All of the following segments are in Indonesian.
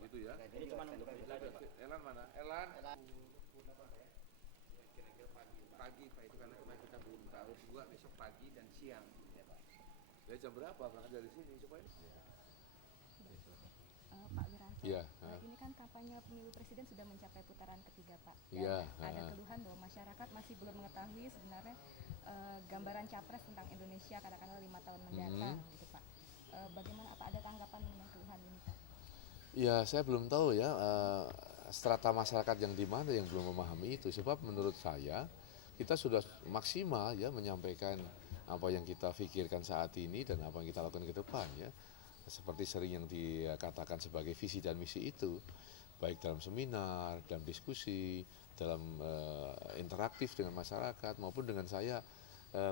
Itu ya. Ini cuma untuk itu aja, Pak. Elan mana? Elan. Kira-kira pagi Pak, itu karena kemarin kita belum tahu, dua besok pagi dan siang. Ya, Pak. Ya jam berapa berangkat dari sini supaya? Pak Wiranto, Iya, ini kan kampanye pemilu presiden sudah mencapai putaran ketiga, Pak. Dan Iya, ada keluhan bahwa masyarakat masih belum mengetahui sebenarnya gambaran capres tentang Indonesia katakanlah 5 tahun mendatang, gitu Pak. Bagaimana, apa ada tanggapan mengenai keluhan ini, Pak? Ya, saya belum tahu ya strata masyarakat yang di mana yang belum memahami itu. Sebab menurut saya kita sudah maksimal ya menyampaikan apa yang kita pikirkan saat ini dan apa yang kita lakukan ke depan ya. Seperti sering yang dikatakan sebagai visi dan misi itu, baik dalam seminar, dalam diskusi, dalam interaktif dengan masyarakat maupun dengan saya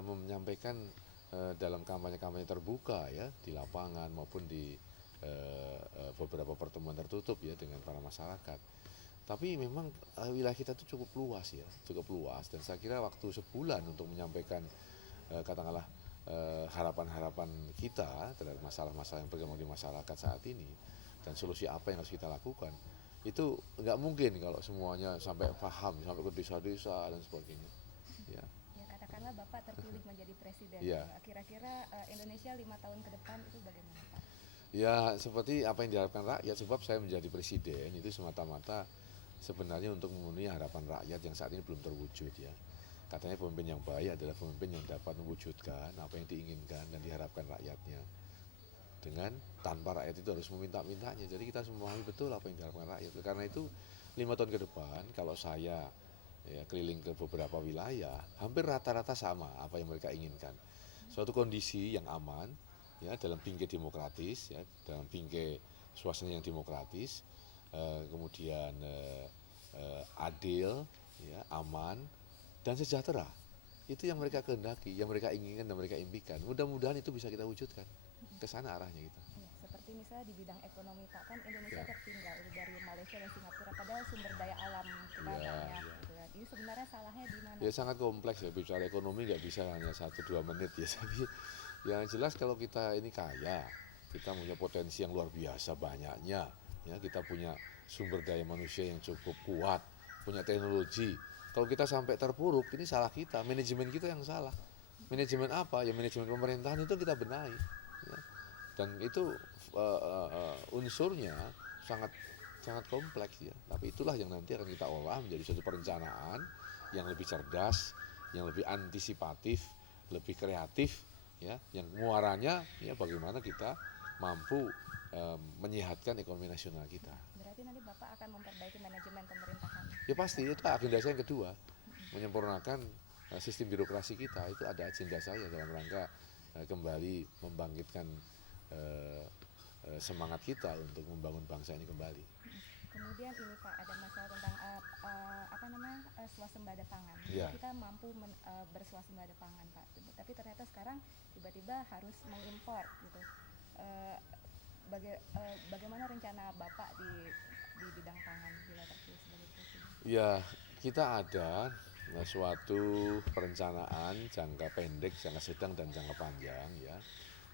menyampaikan dalam kampanye-kampanye terbuka ya di lapangan maupun di beberapa pertemuan tertutup ya dengan para masyarakat. Tapi memang wilayah kita itu cukup luas ya, cukup luas dan saya kira waktu sebulan untuk menyampaikan katakanlah harapan-harapan kita terhadap masalah-masalah yang berkembang di masyarakat saat ini dan solusi apa yang harus kita lakukan itu nggak mungkin kalau semuanya sampai paham sampai ke desa-desa dan sebagainya. Ya. Ya, katakanlah Bapak terpilih menjadi presiden. Ya. Kira-kira Indonesia 5 tahun ke depan itu bagaimana, Pak? Ya seperti apa yang diharapkan rakyat, sebab saya menjadi presiden itu semata-mata sebenarnya untuk memenuhi harapan rakyat yang saat ini belum terwujud ya. Katanya pemimpin yang baik adalah pemimpin yang dapat mewujudkan apa yang diinginkan dan diharapkan rakyatnya. Dengan tanpa rakyat itu harus meminta-mintanya. Jadi kita harus memahami betul apa yang diharapkan rakyat. Karena itu 5 tahun ke depan kalau saya ya, keliling ke beberapa wilayah, hampir rata-rata sama apa yang mereka inginkan. Suatu kondisi yang aman, ya dalam bingkai demokratis, ya dalam bingkai suasana yang demokratis, kemudian adil, ya aman dan sejahtera. Itu yang mereka kehendaki, yang mereka inginkan dan mereka impikan. Mudah-mudahan itu bisa kita wujudkan. Ke sana arahnya gitu. Ya, seperti misalnya di bidang ekonomi, Pak, kan Indonesia Ya. tertinggal dari Malaysia dan Singapura, padahal sumber daya alam kita Ya, banyak. ya. Gitu kan. Ini sebenarnya salahnya di mana? Ya sangat kompleks ya, bicara ekonomi nggak bisa hanya 1-2 menit ya. Tapi yang jelas kalau kita ini kaya, kita punya potensi yang luar biasa banyaknya, ya kita punya sumber daya manusia yang cukup kuat, punya teknologi. Kalau kita sampai terpuruk, ini salah kita, manajemen kita yang salah. Manajemen apa? Ya manajemen pemerintahan itu kita benahi. Ya. Dan itu unsurnya sangat sangat kompleks ya. Tapi itulah yang nanti akan kita olah menjadi suatu perencanaan yang lebih cerdas, yang lebih antisipatif, lebih kreatif, ya, yang muaranya ya bagaimana kita mampu menyehatkan ekonomi nasional kita. Berarti nanti Bapak akan memperbaiki manajemen pemerintahan. Ya pasti itu agenda saya yang kedua, menyempurnakan sistem birokrasi kita. Itu ada agenda saya dalam rangka kembali membangkitkan semangat kita untuk membangun bangsa ini kembali. Kemudian ini Pak, ada masalah tentang swasembada pangan. Ya. Kita mampu berswasembada pangan, Pak. Tapi ternyata sekarang tiba-tiba harus mengimpor gitu. Bagaimana rencana Bapak di bidang pangan bila terpilih sebagai presiden? Ya, kita ada suatu perencanaan jangka pendek, jangka sedang dan jangka panjang ya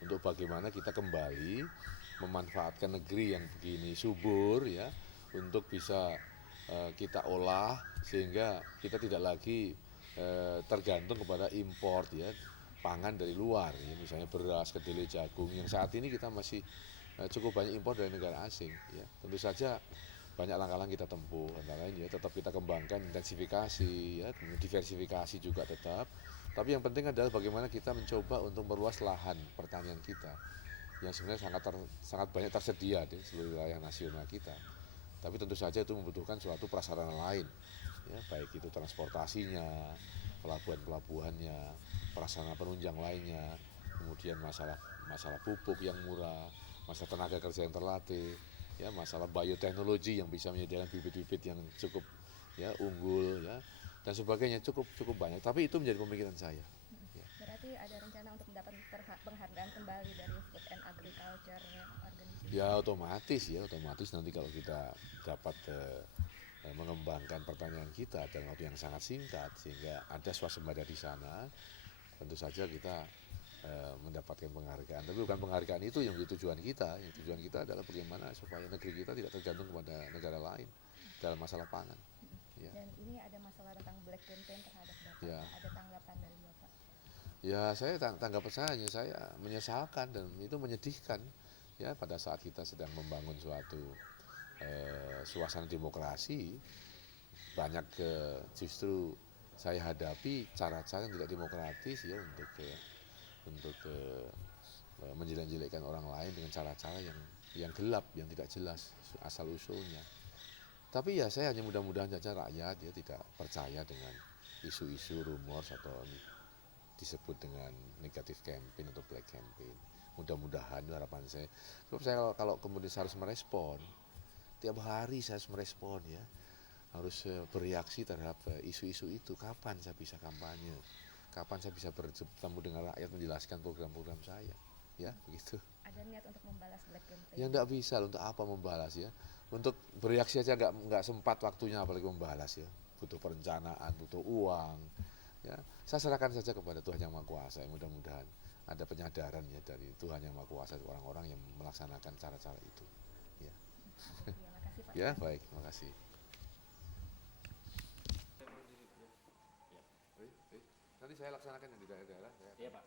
untuk bagaimana kita kembali memanfaatkan negeri yang begini subur ya untuk bisa kita olah sehingga kita tidak lagi tergantung kepada impor ya pangan dari luar ya, misalnya beras, kedelai, jagung yang saat ini kita masih cukup banyak impor dari negara asing ya. Tentu saja banyak langkah-langkah kita tempuh, antara lain ya tetap kita kembangkan intensifikasi ya, diversifikasi juga tetap. Tapi yang penting adalah bagaimana kita mencoba untuk meluas lahan pertanian kita yang sebenarnya sangat banyak tersedia di seluruh wilayah nasional kita. Tapi tentu saja itu membutuhkan suatu prasarana lain, ya, baik itu transportasinya, pelabuhan-pelabuhannya, prasarana penunjang lainnya, kemudian masalah pupuk yang murah, masalah tenaga kerja yang terlatih, ya, masalah bioteknologi yang bisa menyediakan bibit-bibit yang cukup ya unggul ya dan sebagainya cukup banyak. Tapi itu menjadi pemikiran saya. Berarti ada rencana untuk mendapat penghargaan kembali dari Food and Agriculture Organization? Ya otomatis nanti kalau kita dapat mengembangkan pertanian kita dalam waktu yang sangat singkat sehingga ada swasembada di sana, tentu saja kita mendapatkan penghargaan. Tapi bukan penghargaan itu yang menjadi tujuan kita. Yang tujuan kita adalah bagaimana supaya negeri kita tidak tergantung kepada negara lain dalam masalah pangan. Ya. Dan ini ada masalah tentang black campaign terhadap Bapak. Ya. Ada tanggapan dari Bapak? Ya, saya tanggapan saya menyesalkan dan itu menyedihkan ya pada saat kita sedang membangun suatu suasana demokrasi, banyak justru saya hadapi cara-cara yang tidak demokratis ya untuk menjelek-jelekkan orang lain dengan cara-cara yang gelap, yang tidak jelas asal usulnya. Tapi ya saya hanya mudah-mudahan saja rakyat ya tidak percaya dengan isu-isu rumors atau disebut dengan negatif campaign atau black campaign. Mudah-mudahan harapan saya. Sebab saya kalau kemudian saya harus merespon, tiap hari saya harus merespon ya, harus bereaksi terhadap isu-isu itu. Kapan saya bisa kampanye? Kapan saya bisa bertemu dengan rakyat menjelaskan program-program saya? Ya begitu. Ada niat untuk membalas black campaign? Ya enggak bisa, untuk apa membalas ya? Untuk bereaksi aja enggak sempat waktunya apalagi membalas ya. Butuh perencanaan, butuh uang. Ya, saya serahkan saja kepada Tuhan Yang Maha Kuasa. Mudah-mudahan ada penyadaran ya dari Tuhan Yang Maha Kuasa orang-orang yang melaksanakan cara-cara itu. Ya. Terima kasih Pak. Ya, baik, terima kasih. Nanti saya laksanakan yang di daerah-daerah. Iya Pak.